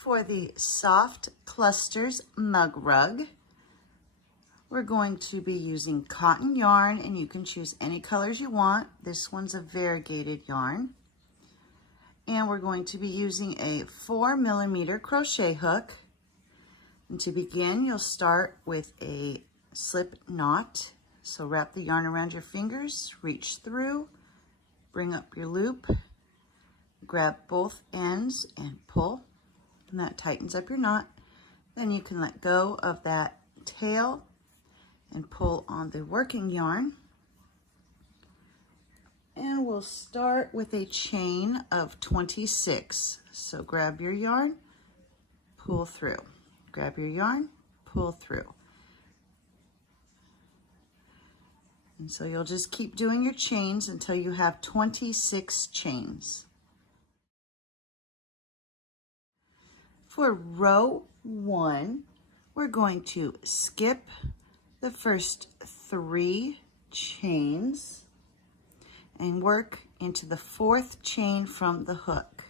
For the Soft Clusters mug rug, we're going to be using cotton yarn, and you can choose any colors you want. This one's a variegated yarn. And we're going to be using a 4mm crochet hook. And to begin, you'll start with a slip knot. So wrap the yarn around your fingers, reach through, bring up your loop, grab both ends and pull. And that tightens up your knot. Then you can let go of that tail and pull on the working yarn. And we'll start with a chain of 26. So grab your yarn, pull through. Grab your yarn, pull through. And so you'll just keep doing your chains until you have 26 chains. For row 1, we're going to skip the first 3 chains and work into the 4th chain from the hook.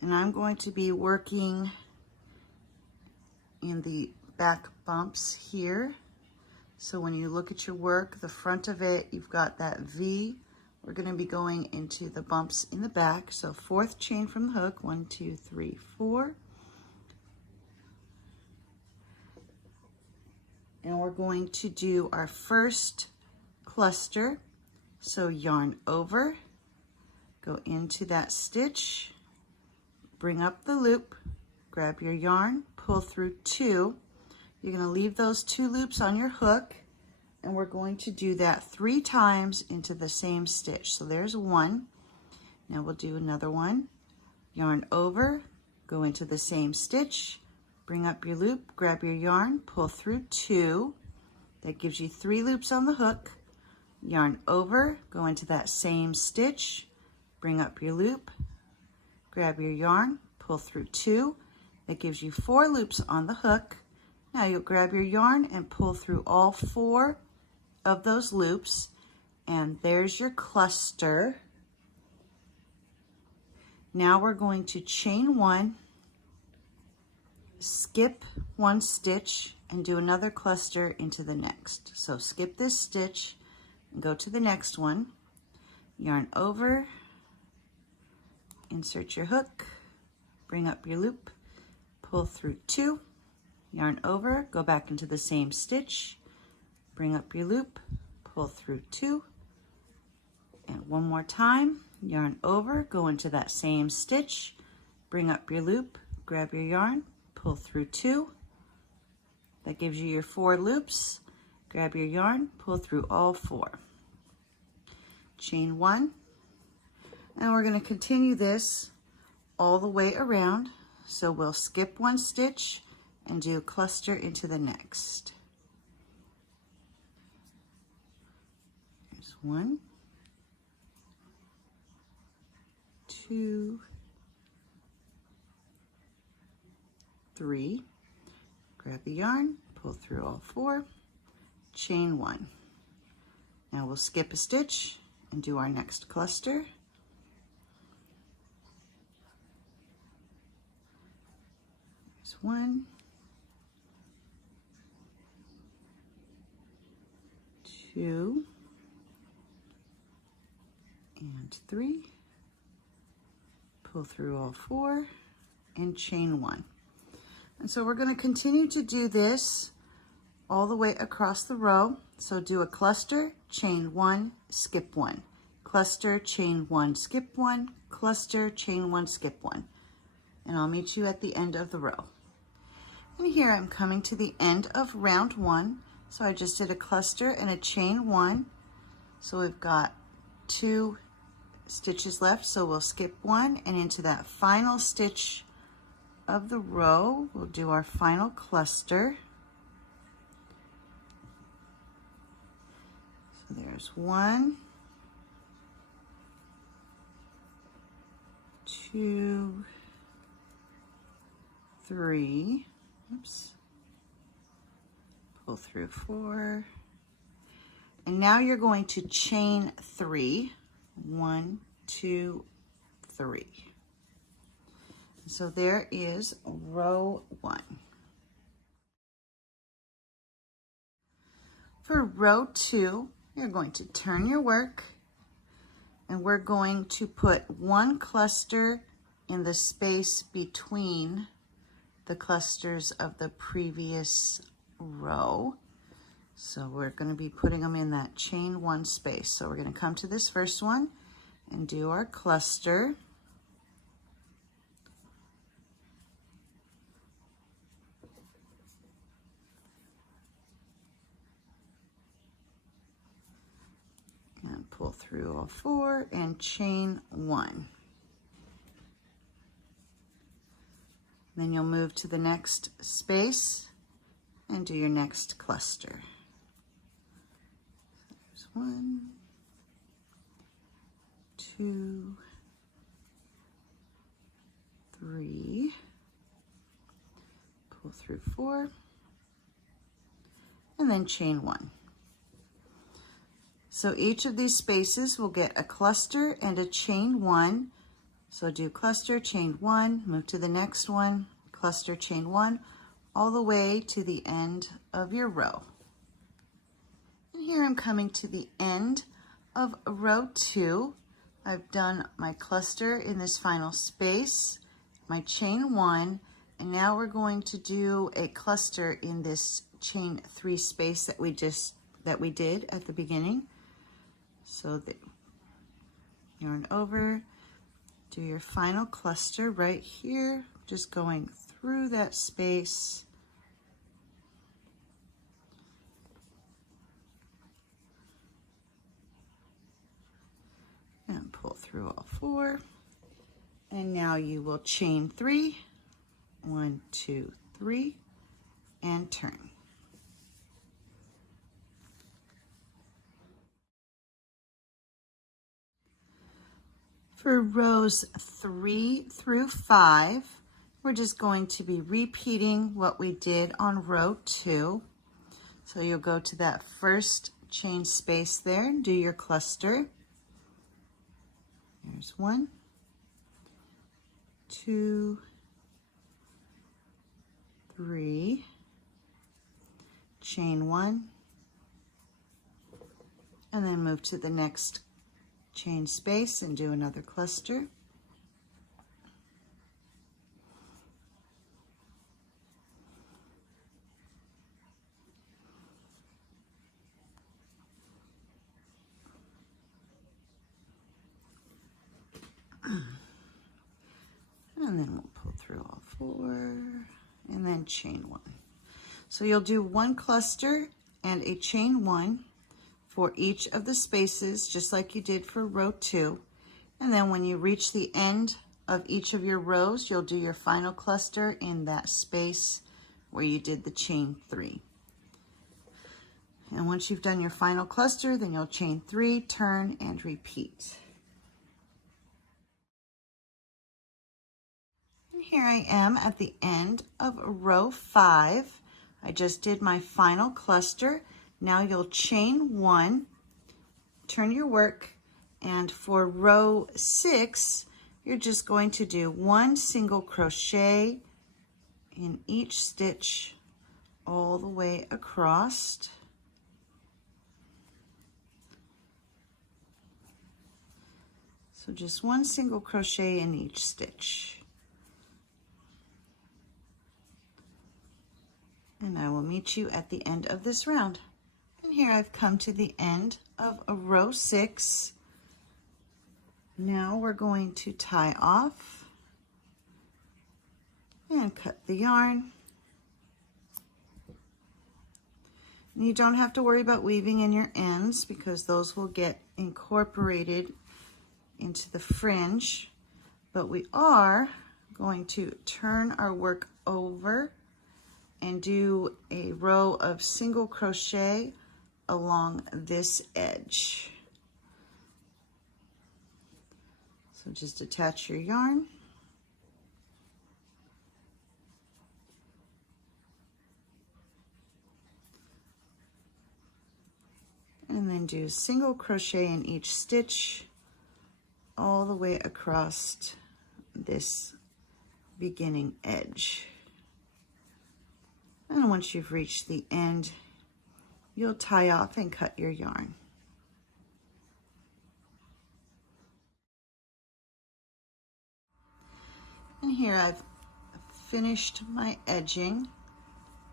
And I'm going to be working in the back bumps here. So when you look at your work, the front of it, you've got that V. We're going to be going into the bumps in the back. So 4th chain from the hook, 1, 2, 3, 4. And we're going to do our first cluster. So yarn over, go into that stitch, bring up the loop, grab your yarn, pull through 2. You're going to leave those 2 loops on your hook. And we're going to do that 3 times into the same stitch. So there's 1. Now we'll do another one. Yarn over, go into the same stitch, bring up your loop, grab your yarn, pull through 2. That gives you 3 loops on the hook. Yarn over, go into that same stitch, bring up your loop, grab your yarn, pull through 2. That gives you 4 loops on the hook. Now you'll grab your yarn and pull through all 4 of those loops, and there's your cluster. Now we're going to chain 1, skip 1 stitch, and do another cluster into the next. So skip this stitch and go to the next one. Yarn over, insert your hook, bring up your loop, pull through 2, yarn over, go back into the same stitch, bring up your loop, pull through 2, and one more time, yarn over, go into that same stitch, bring up your loop, grab your yarn, pull through 2. That gives you your 4 loops. Grab your yarn, pull through all 4. Chain 1, and we're going to continue this all the way around. So we'll skip 1 stitch and do a cluster into the next. There's 1, 2, 3. Grab the yarn, pull through all 4, chain 1. Now we'll skip a stitch and do our next cluster. There's 1, 2, and 3. Pull through all 4 and chain 1. And so we're going to continue to do this all the way across the row. So do a cluster, chain 1, skip 1. Cluster, chain 1, skip 1. Cluster, chain 1, skip 1. And I'll meet you at the end of the row. And here I'm coming to the end of round 1. So I just did a cluster and a chain 1. So we've got 2 stitches left. So we'll skip 1, and into that final stitch of the row, we'll do our final cluster. So there's 1, 2, 3, oops, pull through 4, and now you're going to chain 3, 1, 2, 3. So there is row 1. For row 2, you're going to turn your work, and we're going to put one cluster in the space between the clusters of the previous row. So we're going to be putting them in that chain 1 space. So we're going to come to this first one and do our cluster. And pull through all 4 and chain 1. Then you'll move to the next space and do your next cluster. There's 1, 2, 3, pull through 4, and then chain 1. So each of these spaces will get a cluster and a chain 1. So do cluster, chain 1, move to the next one, cluster, chain 1, all the way to the end of your row. And here I'm coming to the end of row 2. I've done my cluster in this final space, my chain 1, and now we're going to do a cluster in this chain 3 space that we did at the beginning. So the yarn over, do your final cluster right here, just going through that space. And pull through all 4. And now you will chain 3, 1, 2, 3, and turn. For rows 3 through 5, we're just going to be repeating what we did on row 2. So you'll go to that first chain space there and do your cluster. There's 1, 2, 3, chain 1, and then move to the next chain space and do another cluster. And then we'll pull through all 4 and then chain 1. So you'll do one cluster and a chain 1 for each of the spaces, just like you did for row 2. And then when you reach the end of each of your rows, you'll do your final cluster in that space where you did the chain 3. And once you've done your final cluster, then you'll chain 3, turn, and repeat. And here I am at the end of row 5. I just did my final cluster. Now you'll chain 1, turn your work, and for row 6, you're just going to do 1 single crochet in each stitch all the way across. So just 1 single crochet in each stitch. And I will meet you at the end of this round. And here I've come to the end of row 6. Now we're going to tie off and cut the yarn. And you don't have to worry about weaving in your ends because those will get incorporated into the fringe, but we are going to turn our work over and do a row of single crochet along this edge. So just attach your yarn. And then do single crochet in each stitch all the way across this beginning edge. And once you've reached the end, you'll tie off and cut your yarn. And here I've finished my edging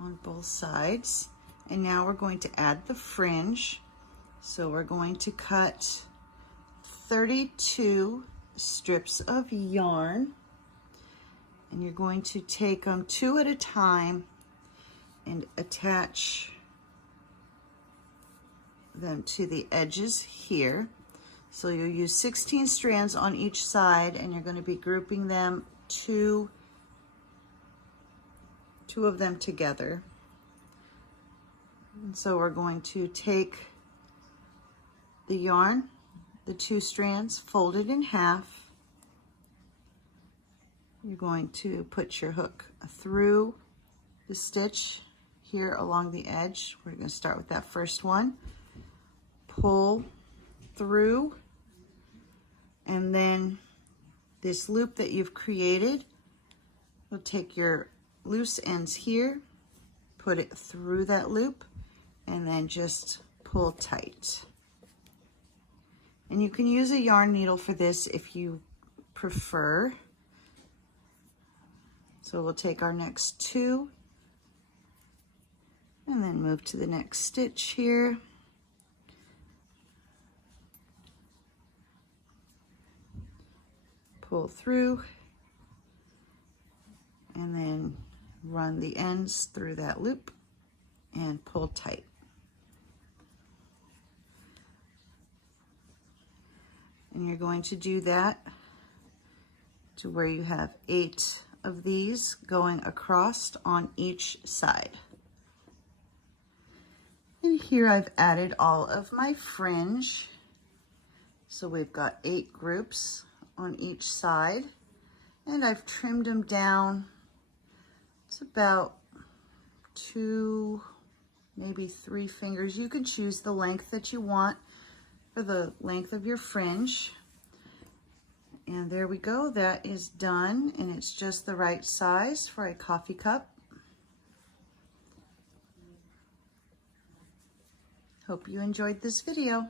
on both sides. And now we're going to add the fringe. So we're going to cut 32 strips of yarn. And you're going to take them 2 at a time and attach them to the edges here. So you'll use 16 strands on each side, and you're going to be grouping them two of them together. And so we're going to take the yarn, the 2 strands, fold it in half. You're going to put your hook through the stitch here along the edge. We're going to start with that first one. Pull through, and then this loop that you've created, you'll take your loose ends here, put it through that loop, and then just pull tight. And you can use a yarn needle for this if you prefer. So we'll take our next 2 and then move to the next stitch here. Pull through, and then run the ends through that loop and pull tight. And you're going to do that to where you have 8 of these going across on each side. And here I've added all of my fringe. So we've got 8 groups on each side, and I've trimmed them down. It's about 2, maybe 3 fingers. You can choose the length that you want for the length of your fringe. And there we go, that is done, and it's just the right size for a coffee cup. Hope you enjoyed this video.